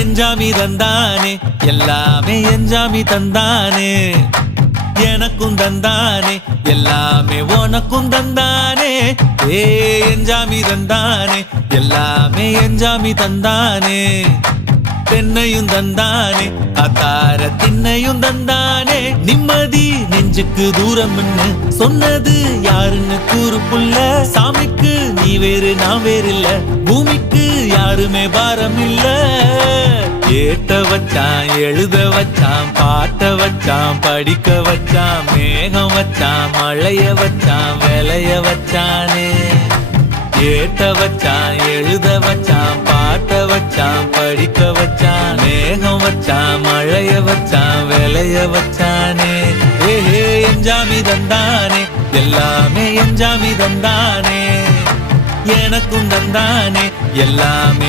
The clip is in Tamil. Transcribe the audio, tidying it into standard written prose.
எஞ்சாமி தந்தானே எல்லாமே எஞ்சாமி தந்தானே எனக்கும் தந்தானே எல்லாமே உனக்கும் தந்தானே ஏ எஞ்சாமி தந்தானே எல்லாமே எஞ்சாமி தந்தானே தென்னையும் தந்தானே காத்தார திண்ணையும் தந்தானே நிம்மதி நெஞ்சுக்கு தூரம்னு சொன்னது யாருன்னு கூறு புள்ள சாமிக்கு நீ வேறு நான் வேறு இல்ல பூமிக்கு யாருமே பாரம் இல்ல ஏத்த வச்சான் எழுத வச்சான் பாட்ட வச்சான் படிக்க வச்சான் மேகம் வச்சான் மழைய வச்சான் விளைய வச்சானே ஏத்த வச்சான் எழுத வச்சான் பாட்ட வச்சான் படிக்க வச்சான் மேகம் வச்சான் மழைய வச்சான் விளைய வச்சானே ஏஹே எஞ்சாமி தந்தானே எல்லாமே எஞ்சாமி தந்தானே எனக்கும் தந்தானே எல்லாமே